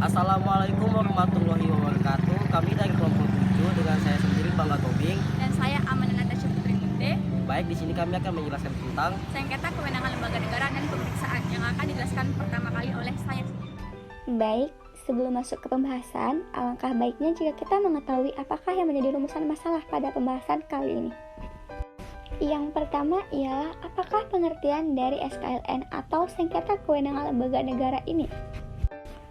Assalamualaikum warahmatullahi wabarakatuh. Kami dari kelompok 7 dengan saya sendiri Bangga Tobing. Dan saya Amanah Natasha Putri Munde. Baik, di sini kami akan menjelaskan tentang Sengketa kewenangan lembaga negara dan pemeriksaan yang akan dijelaskan pertama kali oleh saya. Baik, sebelum masuk ke pembahasan, alangkah baiknya jika kita mengetahui apakah yang menjadi rumusan masalah pada pembahasan kali ini. Yang pertama ialah apakah pengertian dari SKLN atau sengketa kewenangan lembaga negara ini.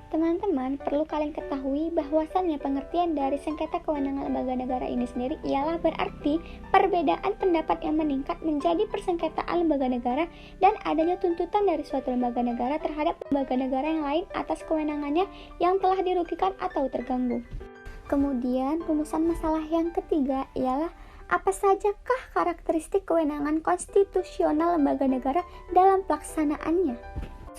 Teman-teman, perlu kalian ketahui bahwasannya pengertian dari sengketa kewenangan lembaga negara ini sendiri ialah berarti perbedaan pendapat yang meningkat menjadi persengketaan lembaga negara dan adanya tuntutan dari suatu lembaga negara terhadap lembaga negara yang lain atas kewenangannya yang telah dirugikan atau terganggu. Kemudian, rumusan masalah yang ketiga ialah apa sajakah karakteristik kewenangan konstitusional lembaga negara dalam pelaksanaannya.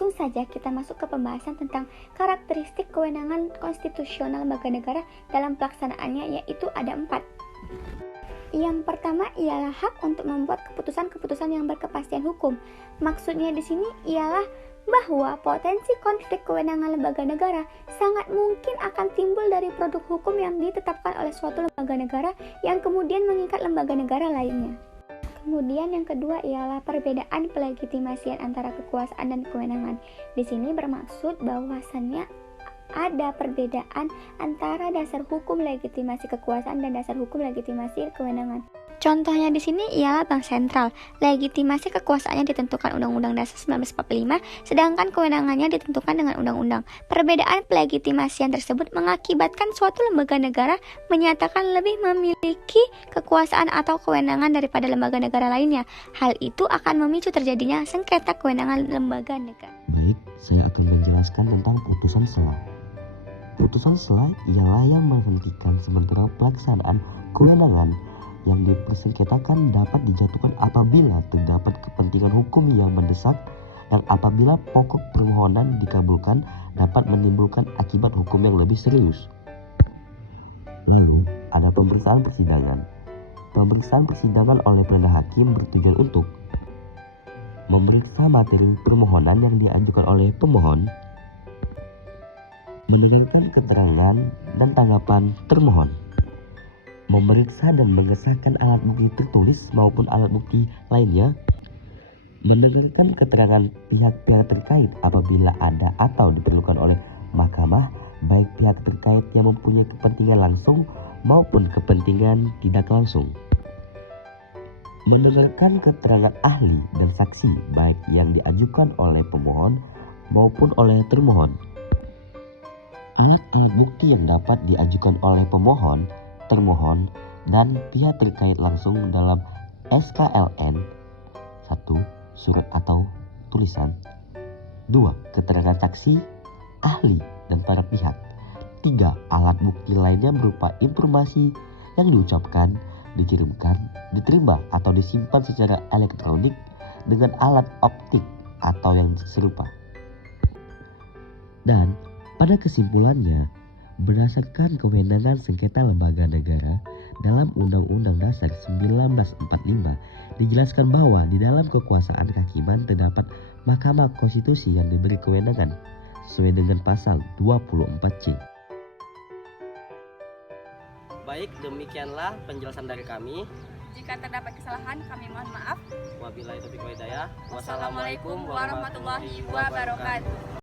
Langsung saja kita masuk ke pembahasan tentang karakteristik kewenangan konstitusional lembaga negara dalam pelaksanaannya, yaitu ada 4. Yang pertama ialah hak untuk membuat keputusan-keputusan yang berkepastian hukum. Maksudnya di sini ialah bahwa potensi konflik kewenangan lembaga negara sangat mungkin akan timbul dari produk hukum yang ditetapkan oleh suatu lembaga negara yang kemudian mengikat lembaga negara lainnya. Kemudian yang kedua ialah perbedaan pelegitimasian antara kekuasaan dan kewenangan. Di sini bermaksud bahwasannya ada perbedaan antara dasar hukum legitimasi kekuasaan dan dasar hukum legitimasi kewenangan. Contohnya di sini ialah bank sentral. Legitimasi kekuasaannya ditentukan Undang-Undang Dasar 1945, sedangkan kewenangannya ditentukan dengan undang-undang. Perbedaan pelegitimasian tersebut mengakibatkan suatu lembaga negara menyatakan lebih memiliki kekuasaan atau kewenangan daripada lembaga negara lainnya. Hal itu akan memicu terjadinya sengketa kewenangan lembaga negara. Baik, saya akan menjelaskan tentang putusan sela. Putusan sela ialah yang menghentikan sementara pelaksanaan kewenangan yang dipersengketakan dapat dijatuhkan apabila terdapat kepentingan hukum yang mendesak dan apabila pokok permohonan dikabulkan dapat menimbulkan akibat hukum yang lebih serius. Lalu, ada pemeriksaan persidangan. Pemeriksaan persidangan oleh perdana hakim bertujuan untuk memeriksa materi permohonan yang diajukan oleh pemohon, mendengarkan keterangan dan tanggapan termohon, memeriksa dan mengesahkan alat bukti tertulis maupun alat bukti lainnya, mendengarkan keterangan pihak-pihak terkait apabila ada atau diperlukan oleh mahkamah, baik pihak terkait yang mempunyai kepentingan langsung maupun kepentingan tidak langsung, mendengarkan keterangan ahli dan saksi baik yang diajukan oleh pemohon maupun oleh termohon. Alat-alat bukti yang dapat diajukan oleh pemohon, termohon, dan pihak terkait langsung dalam SKLN. 1. Surat atau tulisan. 2. Keterangan saksi, ahli, dan para pihak. 3. Alat bukti lainnya berupa informasi yang diucapkan, dikirimkan, diterima, atau disimpan secara elektronik dengan alat optik atau yang serupa. Dan pada kesimpulannya, berdasarkan kewenangan sengketa lembaga negara dalam Undang-Undang Dasar 1945 dijelaskan bahwa di dalam kekuasaan kehakiman terdapat Mahkamah Konstitusi yang diberi kewenangan sesuai dengan pasal 24C. baik, demikianlah penjelasan dari kami. Jika terdapat kesalahan, kami mohon maaf. Wabillahi taufiq wal hidayah. Wassalamualaikum warahmatullahi wabarakatuh.